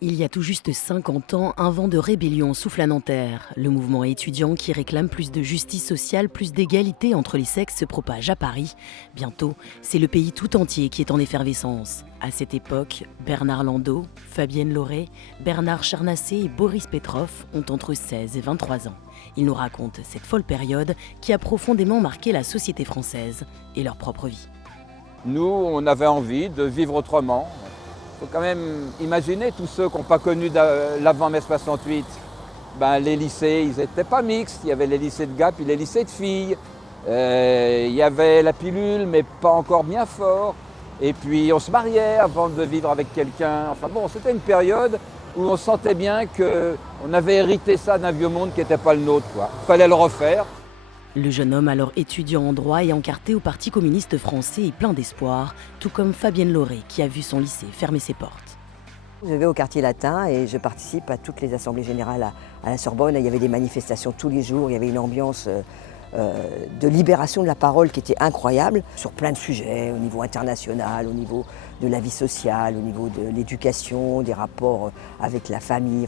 Il y a tout juste 50 ans, un vent de rébellion souffle à Nanterre. Le mouvement étudiant qui réclame plus de justice sociale, plus d'égalité entre les sexes se propage à Paris. Bientôt, c'est le pays tout entier qui est en effervescence. À cette époque, Bernard Landau, Fabienne Laurey, Bernard Charnassé et Boris Petrov ont entre 16 et 23 ans. Ils nous racontent cette folle période qui a profondément marqué la société française et leur propre vie. Nous, on avait envie de vivre autrement. Il faut quand même imaginer tous ceux qui n'ont pas connu l'avant mai 68. Les lycées, ils n'étaient pas mixtes. Il y avait les lycées de gars puis les lycées de filles. Il y avait la pilule, mais pas encore bien fort. Et puis on se mariait avant de vivre avec quelqu'un. Enfin bon, c'était une période où on sentait bien qu'on avait hérité ça d'un vieux monde qui n'était pas le nôtre, quoi. Il fallait le refaire. Le jeune homme, alors étudiant en droit et encarté au Parti communiste français, est plein d'espoir, tout comme Fabienne Laurey qui a vu son lycée fermer ses portes. Je vais au quartier latin et je participe à toutes les assemblées générales à la Sorbonne. Il y avait des manifestations tous les jours, il y avait une ambiance de libération de la parole qui était incroyable sur plein de sujets, au niveau international, au niveau de la vie sociale, au niveau de l'éducation, des rapports avec la famille.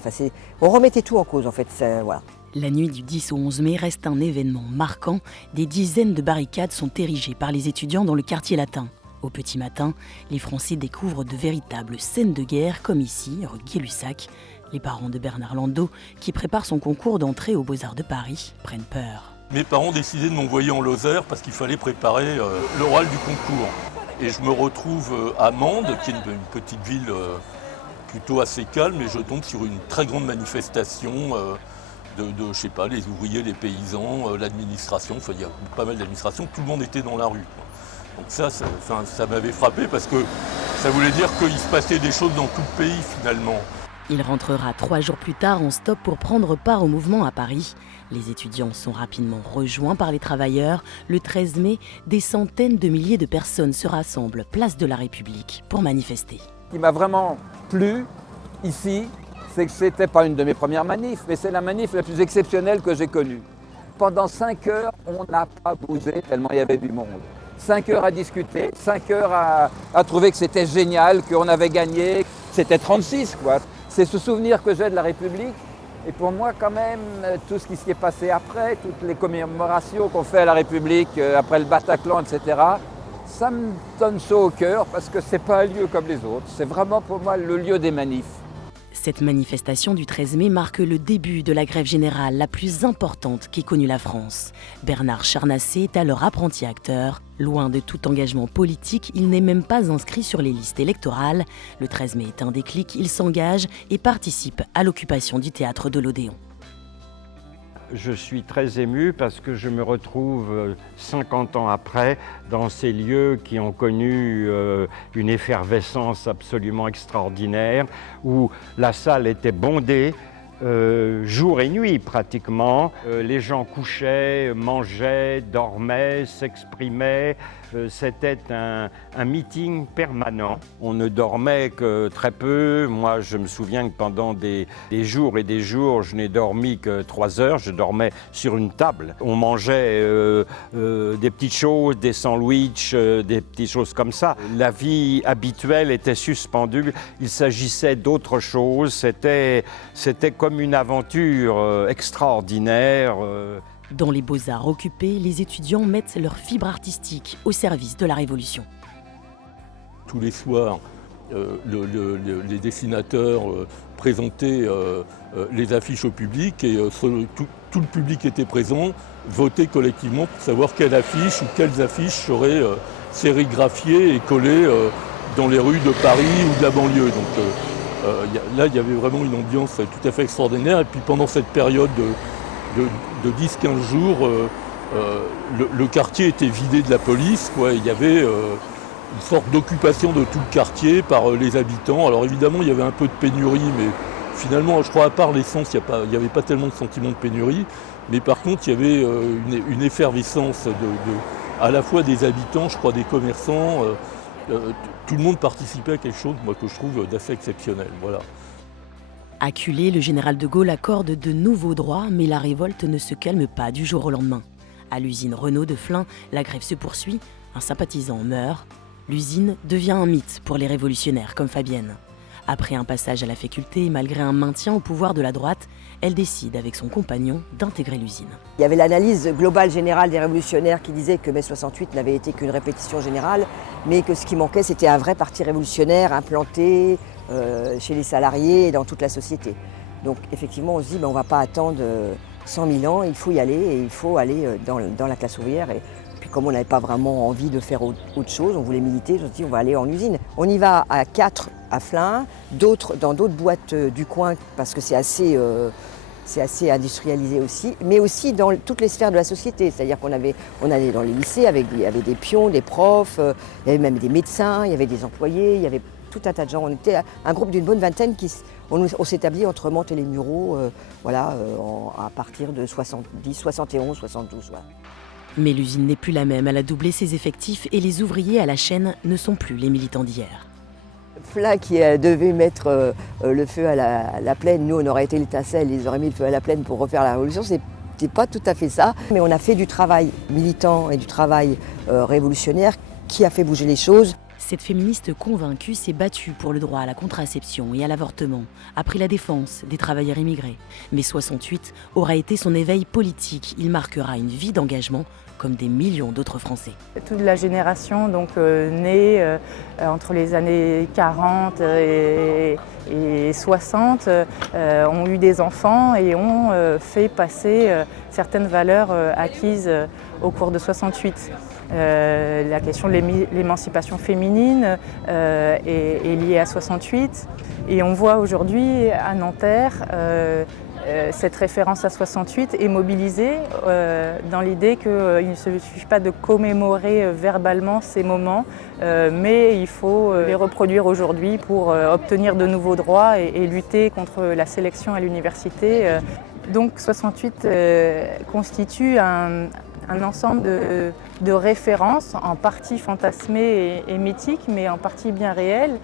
On remettait tout en cause en fait. Voilà. La nuit du 10 au 11 mai reste un événement marquant. Des dizaines de barricades sont érigées par les étudiants dans le quartier latin. Au petit matin, les Français découvrent de véritables scènes de guerre, comme ici, rue Gay-Lussac. Les parents de Bernard Landau, qui prépare son concours d'entrée aux Beaux-Arts de Paris, prennent peur. Mes parents ont décidé de m'envoyer en Lozère parce qu'il fallait préparer l'oral du concours. Et je me retrouve à Mende, qui est une petite ville plutôt assez calme, et je tombe sur une très grande manifestation je sais pas, les ouvriers, les paysans, l'administration, enfin il y a pas mal d'administration, tout le monde était dans la rue, quoi. Donc ça m'avait frappé parce que ça voulait dire qu'il se passait des choses dans tout le pays finalement. Il rentrera 3 jours plus tard en stop pour prendre part au mouvement à Paris. Les étudiants sont rapidement rejoints par les travailleurs. Le 13 mai, des centaines de milliers de personnes se rassemblent place de la République pour manifester. Ce qui m'a vraiment plu ici, c'est que ce n'était pas une de mes premières manifs, mais c'est la manif la plus exceptionnelle que j'ai connue. Pendant 5 heures, on n'a pas bougé tellement il y avait du monde. 5 heures à discuter, 5 heures à trouver que c'était génial, qu'on avait gagné. C'était 36, quoi. C'est ce souvenir que j'ai de la République. Et pour moi, quand même, tout ce qui s'y est passé après, toutes les commémorations qu'on fait à la République, après le Bataclan, etc., ça me donne chaud au cœur parce que ce n'est pas un lieu comme les autres. C'est vraiment pour moi le lieu des manifs. Cette manifestation du 13 mai marque le début de la grève générale la plus importante qu'ait connue la France. Bernard Charnassé est alors apprenti acteur. Loin de tout engagement politique, il n'est même pas inscrit sur les listes électorales. Le 13 mai est un déclic, il s'engage et participe à l'occupation du théâtre de l'Odéon. Je suis très ému parce que je me retrouve 50 ans après dans ces lieux qui ont connu une effervescence absolument extraordinaire, où la salle était bondée, jour et nuit pratiquement. Les gens couchaient, mangeaient, dormaient, s'exprimaient. C'était un meeting permanent. On ne dormait que très peu. Moi, je me souviens que pendant des jours et des jours, je n'ai dormi que 3 heures. Je dormais sur une table. On mangeait des petites choses, des sandwichs, des petites choses comme ça. La vie habituelle était suspendue. Il s'agissait d'autre chose. C'était comme une aventure extraordinaire. Dans les Beaux-Arts occupés, les étudiants mettent leur fibre artistique au service de la Révolution. Tous les soirs, les dessinateurs présentaient les affiches au public et tout le public était présent, votait collectivement pour savoir quelle affiche ou quelles affiches seraient sérigraphiées et collées dans les rues de Paris ou de la banlieue. Donc là, il y avait vraiment une ambiance tout à fait extraordinaire. Et puis pendant cette période de 10-15 jours, le quartier était vidé de la police, quoi. Il y avait une sorte d'occupation de tout le quartier par les habitants. Alors évidemment, il y avait un peu de pénurie, mais finalement, je crois, à part l'essence, il n'y avait pas tellement de sentiment de pénurie. Mais par contre, il y avait une effervescence à la fois des habitants, je crois, des commerçants. Tout le monde participait à quelque chose, moi, que je trouve d'assez exceptionnel. Voilà. Acculé, le général de Gaulle accorde de nouveaux droits, mais la révolte ne se calme pas du jour au lendemain. À l'usine Renault de Flins, la grève se poursuit, un sympathisant meurt. L'usine devient un mythe pour les révolutionnaires comme Fabienne. Après un passage à la faculté, malgré un maintien au pouvoir de la droite, elle décide avec son compagnon d'intégrer l'usine. Il y avait l'analyse globale générale des révolutionnaires qui disait que mai 68 n'avait été qu'une répétition générale, mais que ce qui manquait, c'était un vrai parti révolutionnaire implanté chez les salariés et dans toute la société. Donc effectivement, on se dit, on ne va pas attendre 100 000 ans, il faut y aller et il faut aller dans la classe ouvrière. Et puis comme on n'avait pas vraiment envie de faire autre chose, on voulait militer, on se dit on va aller en usine. On y va à 4 à Flins, d'autres dans d'autres boîtes du coin parce que c'est assez industrialisé aussi, mais aussi dans toutes les sphères de la société. C'est-à-dire qu'on allait dans les lycées avec des pions, des profs, il y avait même des médecins, il y avait des employés, il y avait tout un tas de gens. On était un groupe d'une bonne vingtaine on s'établit entre Mantes et les Mureaux, à partir de 70, 71, 72. Voilà. Mais l'usine n'est plus la même, elle a doublé ses effectifs et les ouvriers à la chaîne ne sont plus les militants d'hier. Flins qui devait mettre le feu à la plaine, nous on aurait été l'étincelle, ils auraient mis le feu à la plaine pour refaire la révolution, c'était pas tout à fait ça. Mais on a fait du travail militant et du travail révolutionnaire qui a fait bouger les choses. Cette féministe convaincue s'est battue pour le droit à la contraception et à l'avortement, a pris la défense des travailleurs immigrés. Mais 68 aura été son éveil politique, il marquera une vie d'engagement comme des millions d'autres Français. Toute la génération née entre les années 40 et 60 ont eu des enfants et ont fait passer certaines valeurs acquises au cours de 68. La question de l'émancipation féminine est liée à 68 et on voit aujourd'hui à Nanterre cette référence à 68 est mobilisée dans l'idée qu'il ne suffit pas de commémorer verbalement ces moments, mais il faut les reproduire aujourd'hui pour obtenir de nouveaux droits et lutter contre la sélection à l'université. Donc 68 constitue un ensemble de références, en partie fantasmées et mythiques, mais en partie bien réelles,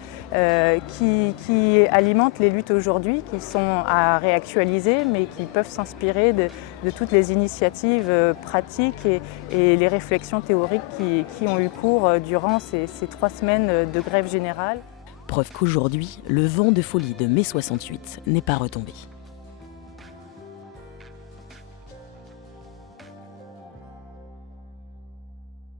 qui alimentent les luttes aujourd'hui, qui sont à réactualiser, mais qui peuvent s'inspirer de toutes les initiatives pratiques et les réflexions théoriques qui ont eu cours durant ces 3 semaines de grève générale. Preuve qu'aujourd'hui, le vent de folie de mai 68 n'est pas retombé.